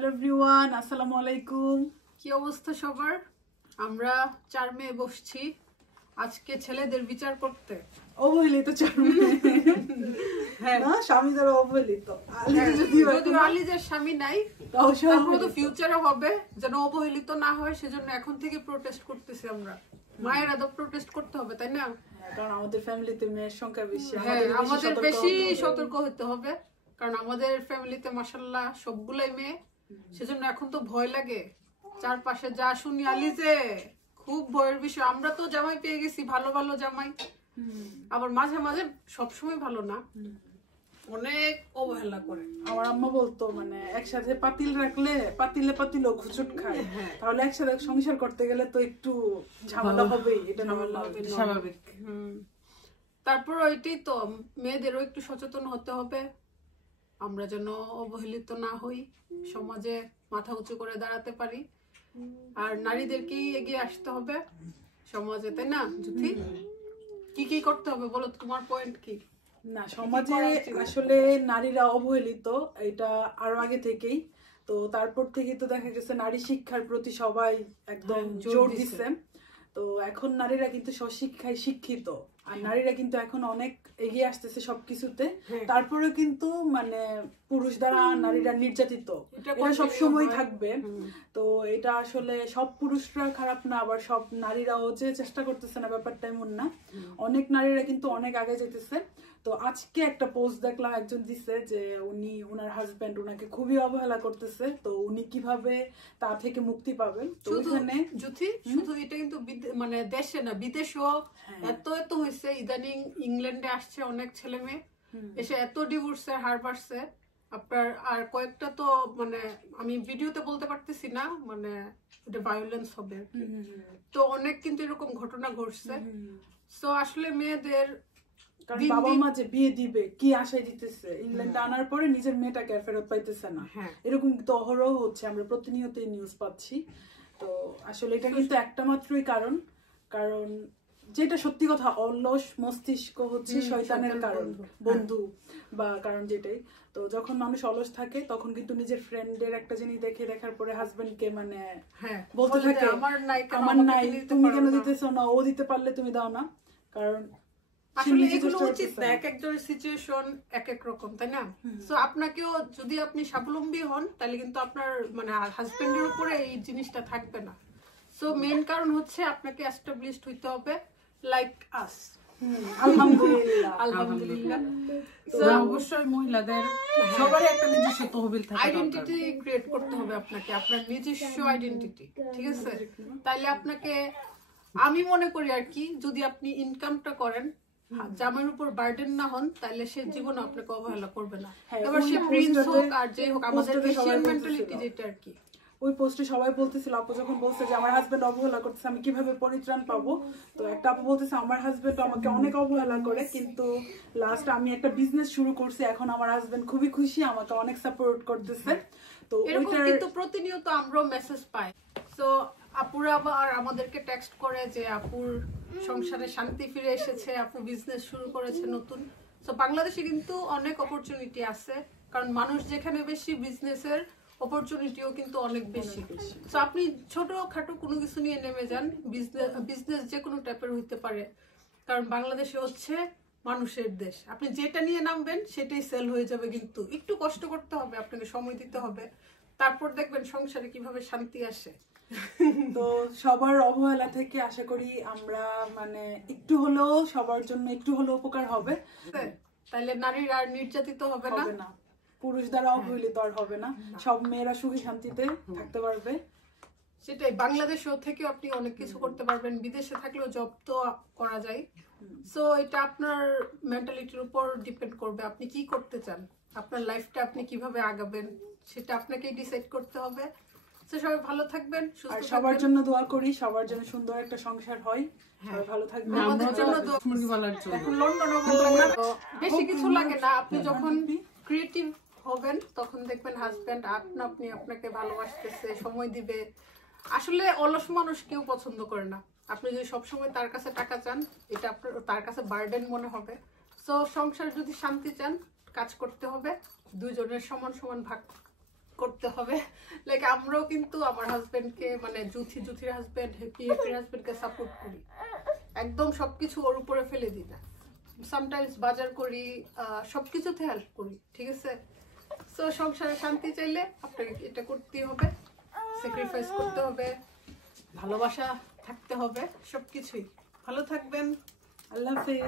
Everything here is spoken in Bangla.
হ্যালো এভরিওয়ান, আসসালামু আলাইকুম। কি অবস্থা সবার? আমরা 4 মেয়ে বসছি আজকে ছেলেদের বিচার করতে। অবহেলিত চার মেয়ে। হ্যাঁ না, স্বামী দ্বারা অবহেলিত। যদিও আলিজের স্বামী নাই, তারপরে তো ফিউচারে হবে, যেন অবহেলিত না হয় সেজন্য এখন থেকে প্রোটেস্ট করতেছি আমরা। মায়েরা তো প্রোটেস্ট করতে হবে, তাই না? কারণ আমাদের ফ্যামিলিতে মেয়ের সংখ্যা বেশি, আমাদের বেশি সতর্ক হতে হবে, কারণ আমাদের ফ্যামিলিতে মাশাআল্লাহ সবগুলাই মেয়ে। সেজন্য এখন তো ভয় লাগে, চারপাশে যা শুনি আলিজে খুব ভয়ের বিষয়। আমরা তো জামাই পেয়ে গেছি, ভালো ভালো জামাই, আবার মাঝে মাঝে সবসময় ভালো না, অনেক অবহেলা করে। আমার আম্মা বলতো মানে একসাথে পাতিল রাখলে পাতিলে খুচুট খায়, তাহলে একসাথে সংসার করতে গেলে তো একটু ঝামেলা হবেই, এটা স্বাভাবিক। তারপর ওইটাই তো, মেয়েদেরও একটু সচেতন হতে হবে, আমরা যেন অবহেলিত না হই, সমাজে মাথা উঁচু করে দাঁড়াতে পারি। আর নারীদেরকেই এগিয়ে আসতে হবে সমাজে, তাই না? জ্যোতি, কি কি করতে হবে বলো, তোমার পয়েন্ট কি? না, সমাজে আসলে নারীরা অবহেলিত, এটা আরো আগে থেকেই। তো তারপর থেকে তো দেখা গেছে নারী শিক্ষার প্রতি সবাই একদম জোর দিচ্ছে। তো এখন নারীরা কিন্তু স্বশিক্ষায় শিক্ষিত, আর নারীরা কিন্তু এখন অনেক এগিয়ে আসতেছে সবকিছুতে। তারপরে কিন্তু মানে পুরুষ দ্বারা নারীরা নির্যাতিত, এটা সবসময় থাকবে। তো এটা আসলে সব পুরুষরা খারাপ না, আবার সব নারীরাও যে চেষ্টা করতেছে না ব্যাপারটা এমন না। অনেক নারীরা কিন্তু অনেক আগে যেতেছে। তো আজকে একটা পোস্ট দেখলাম, একজন দিছে যে উনি ওনার হাজবেন্ড ওনাকে খুবই অবহেলা করতেছে, তো উনি কিভাবে তা থেকে মুক্তি পাবেন। তো ওখানে শুধু এটা কিন্তু মানে দেশে না, বিদেশেও এত এত হয়েছে। ইদানিং ইংল্যান্ডে আসছে অনেক ছেলে মেয়ে, এসে এত ডিভোর্সের হার বাড়ছে আপনার। আর কয়েকটা তো মানে আমি ভিডিওতে বলতে পারতেছি না, মানে এটা ভায়োলেন্স হবে। তো অনেক কিন্তু এরকম ঘটনা ঘটছে। তো আসলে মেয়েদের বাবা মা যে বিয়ে দিবে কি আশায় দিতেছে, ইংল্যান্ডে আনার পরে নিজের মেয়েটাকে ফেরত পাইতেছে না, এরকম তো অহরহ হচ্ছে, আমরা প্রতিনিয়ত নিউজ পাচ্ছি। তো আসলে এটা কিন্তু একটা মাত্রই কারণ, যেটা সত্যি কথা, অলস মস্তিষ্ক হচ্ছে শয়তানের কারণ বন্ধু বা কারণ যেটাই। তো যখন মানুষ অলস থাকে তখন কিন্তু নিজের ফ্রেন্ডের একটা জিনিস দেখার পরে হাজবেন্ডকে মানে বলতে থাকে আমার নাই, তুমি কেন দিতেছো না, ও দিতে পারলে তুমি দাও না। কারণ আসলে এগুলো উচিত না, এক একজনের সিচুয়েশন এক এক রকম, তাই না? সো আপনাকেও যদি আপনি স্বাবলম্বী হন তাহলে কিন্তু আপনার মানে হাজবেন্ডের উপরে এই জিনিসটা থাকবে না। সো মেইন কারণ হচ্ছে আপনাকে এস্টাবলিশড হইতে হবে, লাইক আস। আলহামদুলিল্লাহ। অবশ্যই মহিলাদের সবারই একটা নিজস্ব তহবিল থাকে, আইডেন্টিটি ক্রিয়েট করতে হবে আপনাকে, আপনার নিজস্ব আইডেন্টিটি, ঠিক আছে? তাইলে আপনাকে আমি মনে করি আর কি, যদি আপনি ইনকামটা করেন, জামাইয়ের উপর বার্ডেন না হন, তাহলে সে জীবন আপনাকে অবহেলা করবে না। এবার সে প্রিন্স হোক আর যে হোক, আমাদের এশিয়ান মেন্টালিটি যেটা আর কি। ওই পোস্টে সবাই বলতেছিল, আপু যখন বলছে যে আমার হাজবেন্ড অবহেলা করতেছে আমি কিভাবে পরিত্রাণ পাবো, তো একটা আপু বলতেছে আমার হাজবেন্ড আমাকে অনেক অবহেলা করে, কিন্তু লাস্ট আমি একটা বিজনেস শুরু করছি, এখন আমার হাজবেন্ড খুবই খুশি, আমাকে অনেক সাপোর্ট করতেছে। তো এরকম কিন্তু প্রতিনিয়ত আমরাও মেসেজ পাই। তো আপুরা আবার আমাদেরকে টেক্সট করে যে আপুর সংসারে শান্তি ফিরে এসেছে, আপু বিজনেস শুরু করেছে নতুন। তো বাংলাদেশে কিন্তু অনেক অপরচুনিটি আছে, কারণ মানুষ যেখানে বেশি, বিজনেসের অপরচুনিটিও কিন্তু অনেক বেশি। তো আপনি ছোটখাটো কোনো কিছু নিয়ে নেমে যান, বিজনেস যে কোনো টাইপের হইতে পারে, কারণ বাংলাদেশে হচ্ছে মানুষের দেশ। আপনি যেটা নিয়ে নামবেন সেটাই সেল হয়ে যাবে, কিন্তু একটু কষ্ট করতে হবে, আপনাকে সময় দিতে হবে, তারপর দেখবেন সংসারে কিভাবে শান্তি আসে। তো সবার অবহেলা থেকে আশা করি আমরা মানে একটু হলেও সবার জন্য একটু হলেও উপকার হবে, তাহলে নারীরা আর নির্যাতিত হবে না, পুরুষ দ্বারা অবহেলিত আর হবে না, সব মেয়েরা সুখী শান্তিতে থাকতে পারবে। সেটাই, বাংলাদেশেও থেকেও আপনি অনেক কিছু করতে পারবেন, বিদেশে থাকলেও জব তো করা যায়। সো এটা আপনার মেন্টালিটির উপর ডিপেন্ড করবে, আপনি কি করতে চান, আপনার লাইফটা আপনি কিভাবে আগাবেন সেটা আপনাকেই ডিসাইড করতে হবে। সবাই ভালো থাকবেন, সুস্থ থাকবেন, সবার জন্য দোয়া করি, সবার জন্য সুন্দর একটা সংসার হয়, সবাই ভালো থাকবেন। আমাদের জন্য এখন লন্ডনে বেশি কিছু লাগে না, আপনি যখন ক্রিয়েটিভ হবেন তখন দেখবেন হাজবেন্ড আপনি আপনাকে ভালোবাসতেছে, সময় দিবে। আসলে অলস মানুষ কেউ পছন্দ করে না। আপনি যদি সবসময় তার কাছে টাকা চান, এটা আপনার তার কাছে বার্ডেন মনে হবে। সো সংসার যদি শান্তি চান, কাজ করতে হবে, দুইজনের সমান সমান ভাগ করতে হবে। লাইক আমরাও কিন্তু আমার হাজবেন্ডকে মানে জুথির হাজবেন্ড হ্যাপির হাজবেন্ডকে সাপোর্ট করি, একদম সবকিছু ওর উপরে ফেলে দিই না। সামটাইমস বাজার করি, সবকিছুতে হেল্প করি, ঠিক আছে? সো সংসারে শান্তি চাইলে আপনাকে এটা করতেই হবে, স্যাক্রিফাইস করতে হবে, ভালোবাসা থাকতে হবে, সবকিছুই। ভালো থাকবেন। আল্লাহ হাফেজ।